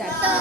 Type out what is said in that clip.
짠.